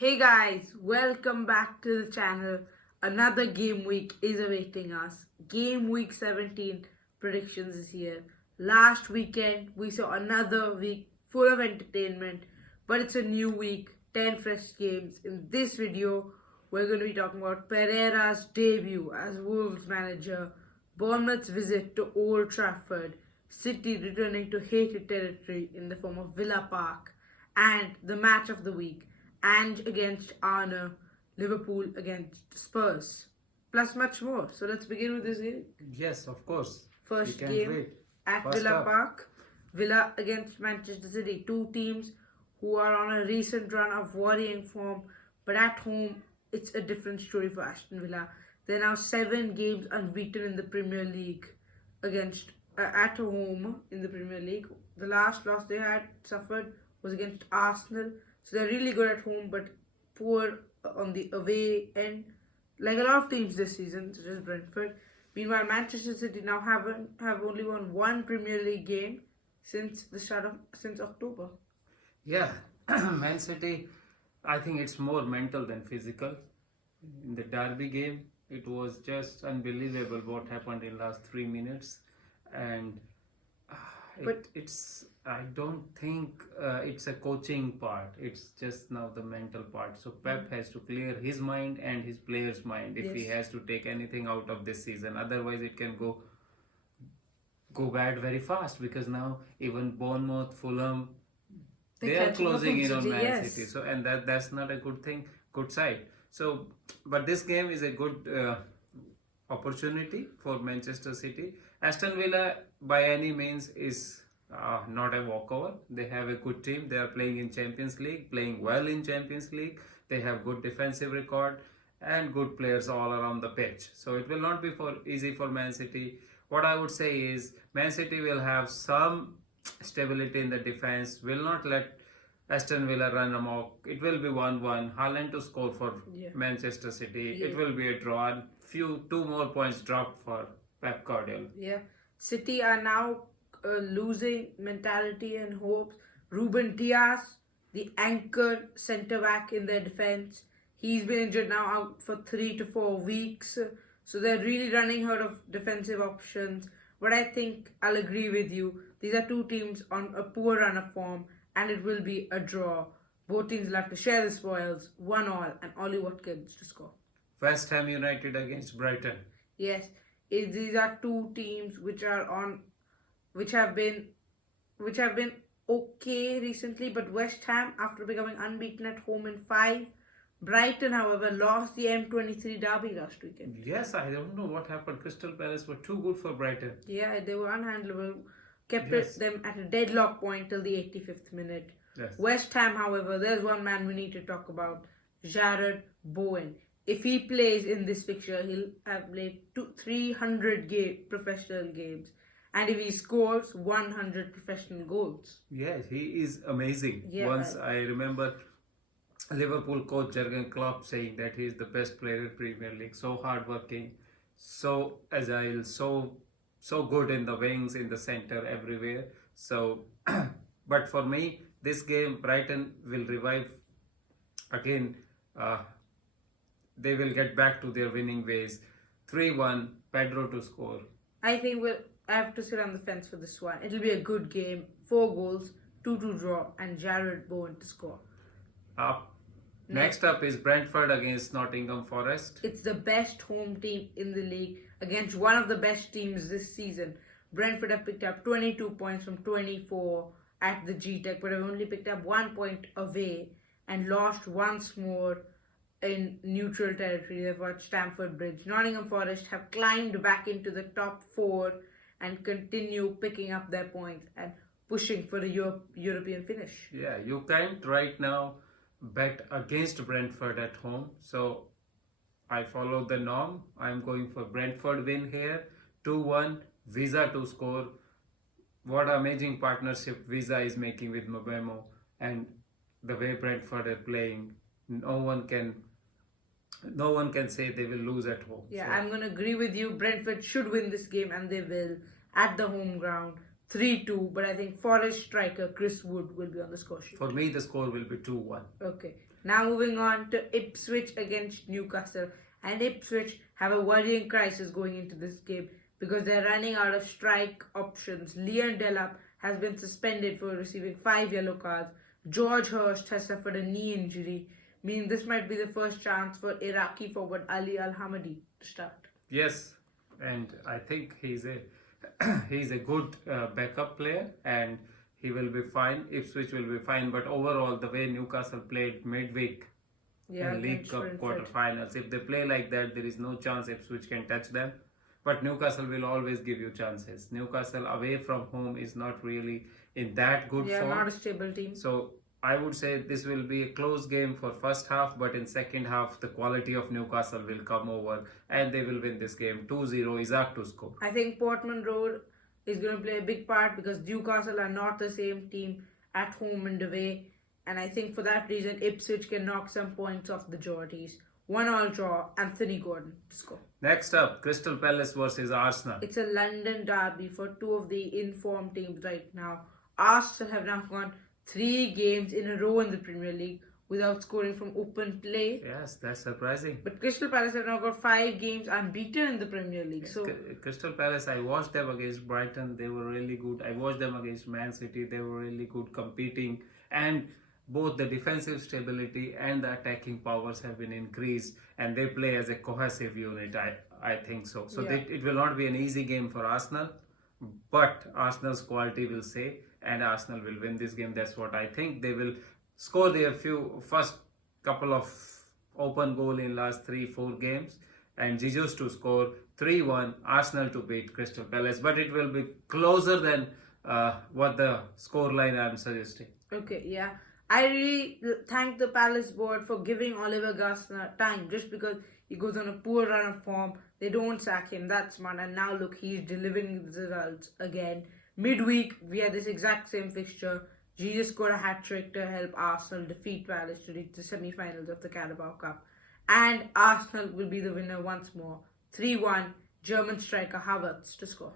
Hey guys, welcome back to the channel. Another game week is awaiting us. Game week 17 predictions is here. Last weekend we saw another week full of entertainment, but it's a new week, 10 fresh games. In this video, we're going to be talking about Pereira's debut as Wolves manager, Bournemouth's visit to Old Trafford, City returning to hated territory in the form of Villa Park, and the match of the week, and against Arne, Liverpool against Spurs, plus much more. So let's begin with this game. Yes, of course. First We can't game wait. at First Villa up. Park. Villa against Manchester City. Two teams who are on a recent run of worrying form, but at home it's a different story for Aston Villa. They're now 7 games unbeaten in the Premier League against at home in the Premier League. The last loss they had suffered was against Arsenal. So they're really good at home, but poor on the away end, like a lot of teams this season, such as Brentford. Meanwhile, Manchester City now have only won one Premier League game since October. Yeah, Man City, I think it's more mental than physical. In the derby game, it was just unbelievable what happened in last 3 minutes. And I don't think it's a coaching part. It's just now the mental part. So Pep has to clear his mind and his players' mind if he Yes. has to take anything out of this season. Otherwise, it can go bad very fast, because now even Bournemouth, Fulham, They're they are catching up closing on in on City, Man yes. City. So and that's not a good thing, good side. So, but this game is a good opportunity for Manchester City. Aston Villa by any means is not a walkover. They have a good team. They are playing in Champions League, playing well in Champions League. They have good defensive record and good players all around the pitch. So it will not be easy for Man City. What I would say is Man City will have some stability in the defense, will not let Aston Villa run amok. It will be 1-1. Haaland to score for Manchester City. Yeah. It will be a draw. And two more points dropped for Pep Guardiola. Yeah, City are now losing mentality and hopes. Ruben Diaz, the anchor centre back in their defense, he's been injured now, out for 3 to 4 weeks. So they're really running out of defensive options. But I think I'll agree with you. These are two teams on a poor run of form, and it will be a draw. Both teams will have to share the spoils, 1-1, and Ollie Watkins to score. West Ham United against Brighton. Yes, these are two teams which have been okay recently, but West Ham, after becoming unbeaten at home in 5, Brighton, however, lost the M23 derby last weekend. Yes, I don't know what happened. Crystal Palace were too good for Brighton. Yeah, they were unhandleable, kept Yes. them at a deadlock point till the 85th minute. Yes. West Ham, however, there's one man we need to talk about, Jared Bowen. If he plays in this fixture, he'll have played 300 professional games. And if he scores 100 professional goals. Yes, he is amazing. Yeah. Once I remember Liverpool coach Jurgen Klopp saying that he is the best player in Premier League. So hardworking, so agile, so good in the wings, in the center, everywhere. So, but for me, this game Brighton will revive again. They will get back to their winning ways. 3-1, Pedro to score. I think I have to sit on the fence for this one. It'll be a good game. 4 goals, 2-2 draw, and Jared Bowen to score. Next up is Brentford against Nottingham Forest. It's the best home team in the league against one of the best teams this season. Brentford have picked up 22 points from 24 at the G-Tech, but have only picked up 1 point away and lost once more in neutral territory. They've watched Stamford Bridge. Nottingham Forest have climbed back into the top 4 and continue picking up their points and pushing for a European finish. Yeah, you can't right now bet against Brentford at home. So I follow the norm. I'm going for Brentford win here. 2-1, Visa to score. What amazing partnership Visa is making with Mbemo, and the way Brentford are playing, no one can say they will lose at home. Yeah, So, I'm going to agree with you. Brentford should win this game, and they will at the home ground. 3-2, but I think Forest striker Chris Wood will be on the score sheet. for me, the score will be 2-1. Okay. Now moving on to Ipswich against Newcastle. And Ipswich have a worrying crisis going into this game because they're running out of strike options. Leon Delap has been suspended for receiving 5 yellow cards. George Hurst has suffered a knee injury, meaning this might be the first chance for Iraqi forward Ali Al-Hamadi to start. Yes, and I think he's a he's a good backup player, and he will be fine. Ipswich will be fine, but overall, the way Newcastle played midweek in League Cup quarterfinals, if they play like that, there is no chance Ipswich can touch them. But Newcastle will always give you chances. Newcastle away from home is not really in that good form. Not a stable team. So I would say this will be a close game for first half, but in second half, the quality of Newcastle will come over and they will win this game 2-0. Isaac to score. I think Portman Road is going to play a big part because Newcastle are not the same team at home and away. And I think for that reason, Ipswich can knock some points off the Geordies. 1-1 draw, Anthony Gordon to score. Next up, Crystal Palace versus Arsenal. It's a London derby for two of the informed teams right now. Arsenal have now gone 3 games in a row in the Premier League without scoring from open play. Yes, that's surprising. But Crystal Palace have now got 5 games unbeaten in the Premier League. So Crystal Palace, I watched them against Brighton. They were really good. I watched them against Man City. They were really good competing. And both the defensive stability and the attacking powers have been increased. And they play as a cohesive unit, I think so. So it will not be an easy game for Arsenal. But Arsenal's quality will say, and Arsenal will win this game. That's what I think. They will score their first couple of open goal in last 3-4 games, and Jesus to score 3-1, Arsenal to beat Crystal Palace. But it will be closer than what the scoreline I'm suggesting. Okay, yeah. I really thank the Palace board for giving Oliver Glasner time just because he goes on a poor run of form. They don't sack him. That's smart. And now look, he's delivering the results again. Midweek, we had this exact same fixture. Jesus scored a hat-trick to help Arsenal defeat Palace to reach the semi-finals of the Carabao Cup. And Arsenal will be the winner once more. 3-1, German striker Havertz to score.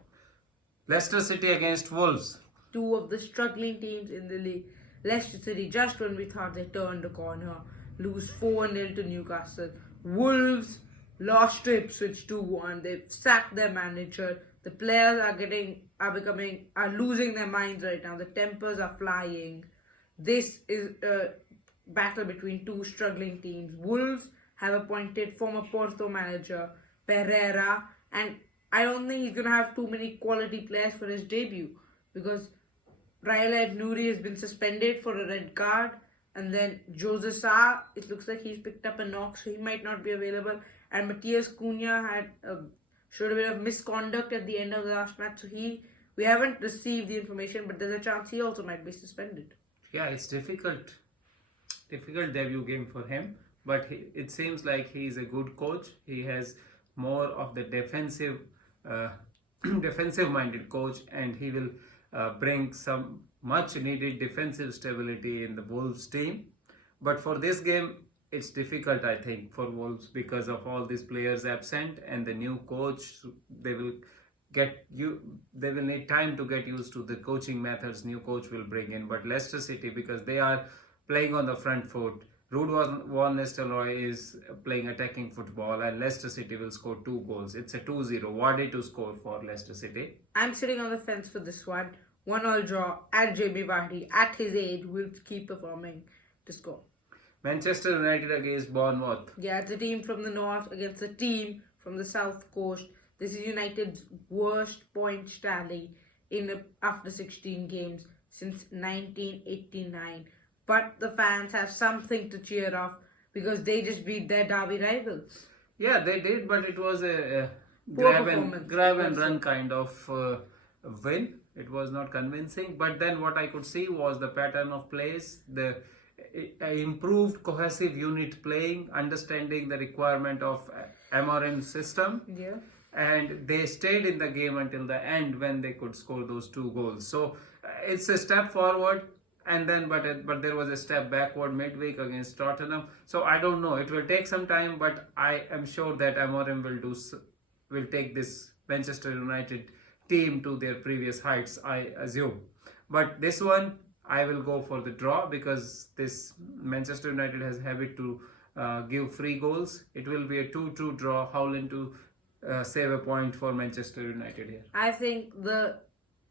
Leicester City against Wolves. Two of the struggling teams in the league. Leicester City, just when we thought they turned the corner, lose 4-0 to Newcastle. Wolves lost to Ipswich 2-1. They've sacked their manager. The players are losing their minds right now. The tempers are flying. This is a battle between two struggling teams. Wolves have appointed former Porto manager Pereira, and I don't think he's going to have too many quality players for his debut because Raila Nouri has been suspended for a red card, and then Jose Sa, it looks like he's picked up a knock, so he might not be available. And Matthias Cunha had showed a bit of misconduct at the end of the last match, so we haven't received the information, but there's a chance he also might be suspended. Yeah, it's difficult debut game for him, but it seems like he is a good coach. He has more of the defensive minded coach, and he will bring some much needed defensive stability in the Wolves team. But for this game, it's difficult, I think, for Wolves because of all these players absent and the new coach. They will need time to get used to the coaching methods new coach will bring in. But Leicester City, because they are playing on the front foot, Ruud van Nistelrooy is playing attacking football, and Leicester City will score 2 goals. It's a 2-0. Wardy to score for Leicester City. I'm sitting on the fence for this one. 1-1 draw, and Jamie Vardy at his age will keep performing to score. Manchester United against Bournemouth. Yeah, it's a team from the north against a team from the south coast. This is United's worst point tally after 16 games since 1989. But the fans have something to cheer off because they just beat their derby rivals. Yeah, they did, but it was a grab and run kind of win. It was not convincing. But then what I could see was the pattern of plays, the improved cohesive unit playing, understanding the requirement of Amorim's system. Yeah. And they stayed in the game until the end when they could score those 2 goals. So it's a step forward, and then but there was a step backward midweek against Tottenham. So I don't know. It will take some time, but I am sure that Amorim will take this Manchester United team to their previous heights, I assume. But this one, I will go for the draw because this Manchester United has habit to give free goals. It will be a 2-2 draw. Howling to save a point for Manchester United here. I think the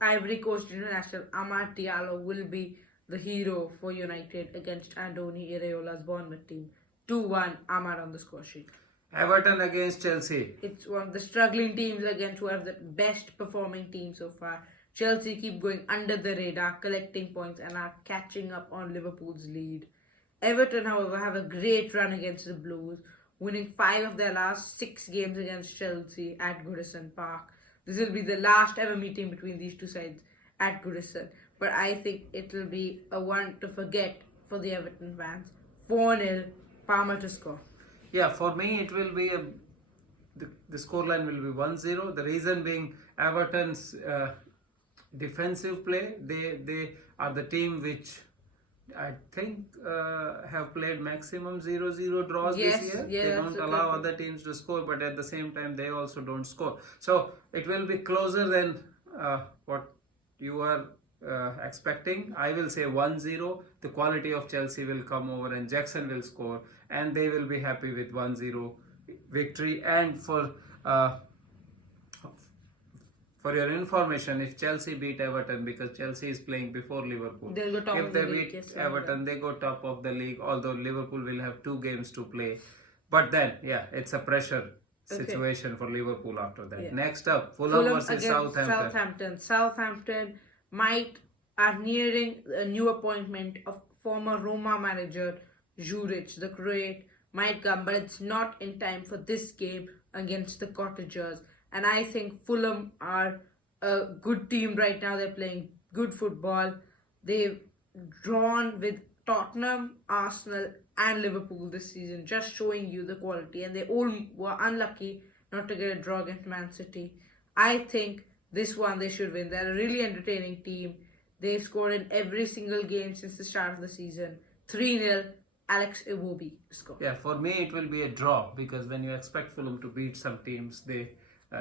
Ivory Coast international Amad Diallo will be the hero for United against Andoni Iraola's Bournemouth team. 2-1 Amad on the score sheet. Everton against Chelsea. It's one of the struggling teams against one of the best performing teams so far. Chelsea keep going under the radar, collecting points and are catching up on Liverpool's lead. Everton, however, have a great run against the Blues, winning 5 of their last 6 games against Chelsea at Goodison Park. This will be the last ever meeting between these two sides at Goodison, but I think it will be a one to forget for the Everton fans. 4-0, Palmer to score. Yeah, for me it will be the scoreline will be 1-0. The reason being Everton's defensive play. They are the team which I think have played maximum 0-0 draws this year. Yeah, they don't allow other teams to score, but at the same time they also don't score. So it will be closer than what you are expecting. I will say 1-0. The quality of Chelsea will come over and Jackson will score and they will be happy with 1-0 victory. And for your information, if Chelsea beat Everton, because Chelsea is playing before Liverpool, They'll go top if of they the league, beat yes, Everton, they go top of the league, although Liverpool will have 2 games to play. But then, yeah, it's a pressure situation for Liverpool after that. Yeah. Next up, Fulham versus against Southampton. Southampton are nearing a new appointment of former Roma manager Juric, the Croat, might come, but it's not in time for this game against the Cottagers. And I think Fulham are a good team right now. They're playing good football. They've drawn with Tottenham, Arsenal and Liverpool this season, just showing you the quality. And they all were unlucky not to get a draw against Man City. I think this one they should win. They're a really entertaining team. They scored in every single game since the start of the season. 3-0, Alex Iwobi score. Yeah, for me it will be a draw because when you expect Fulham to beat some teams, they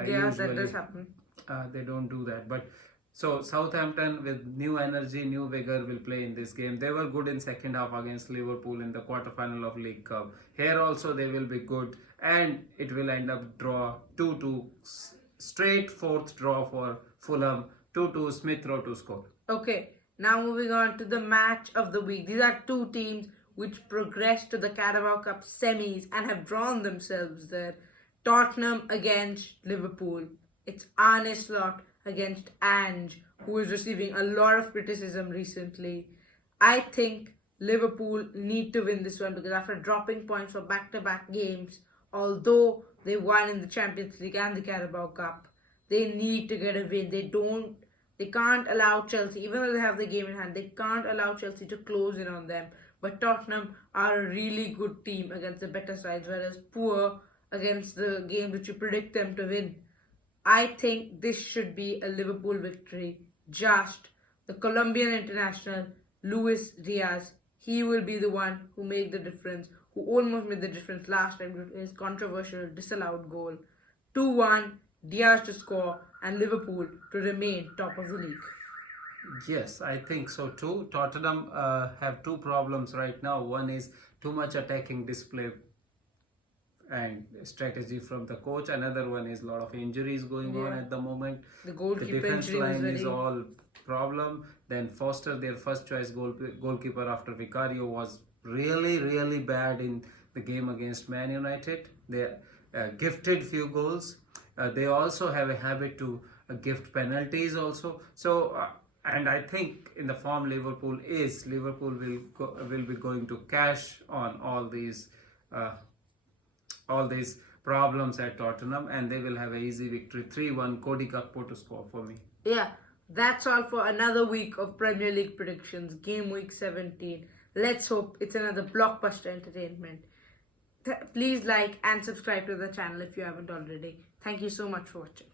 usually, that does happen. They don't do that. But so Southampton with new energy, new vigor will play in this game. They were good in second half against Liverpool in the quarterfinal of League Cup. Here also they will be good and it will end up draw 2-2. Straight 4th draw for Fulham. 2-2 Smith Rowe to score. Okay, now moving on to the match of the week. These are two teams which progressed to the Carabao Cup semis and have drawn themselves there. Tottenham against Liverpool. It's Arne Slot against Ange, who is receiving a lot of criticism recently. I think Liverpool need to win this one because after dropping points for back-to-back games, although they won in the Champions League and the Carabao Cup, they need to get a win. They can't allow Chelsea, even though they have the game in hand, they can't allow Chelsea to close in on them. But Tottenham are a really good team against the better sides, whereas poor against the games which you predict them to win. I think this should be a Liverpool victory. Just the Colombian international, Luis Diaz, he will be the one who made the difference, who almost made the difference last time with his controversial disallowed goal. 2-1, Diaz to score and Liverpool to remain top of the league. Yes, I think so too. Tottenham have 2 problems right now. One is too much attacking display and strategy from the coach. Another one is a lot of injuries going on at the moment. The goalkeeper defense line is all problem. Then Foster, their first choice goalkeeper after Vicario, was really bad in the game against Man United. They gifted few goals. They also have a habit to gift penalties also. So and I think in the form Liverpool will be going to cash on all these problems at Tottenham and they will have an easy victory. 3-1 Cody Gakpo to score for me. Yeah, that's all for another week of Premier League predictions, game week 17. Let's hope it's another blockbuster entertainment. Please like and subscribe to the channel if you haven't already. Thank you so much for watching.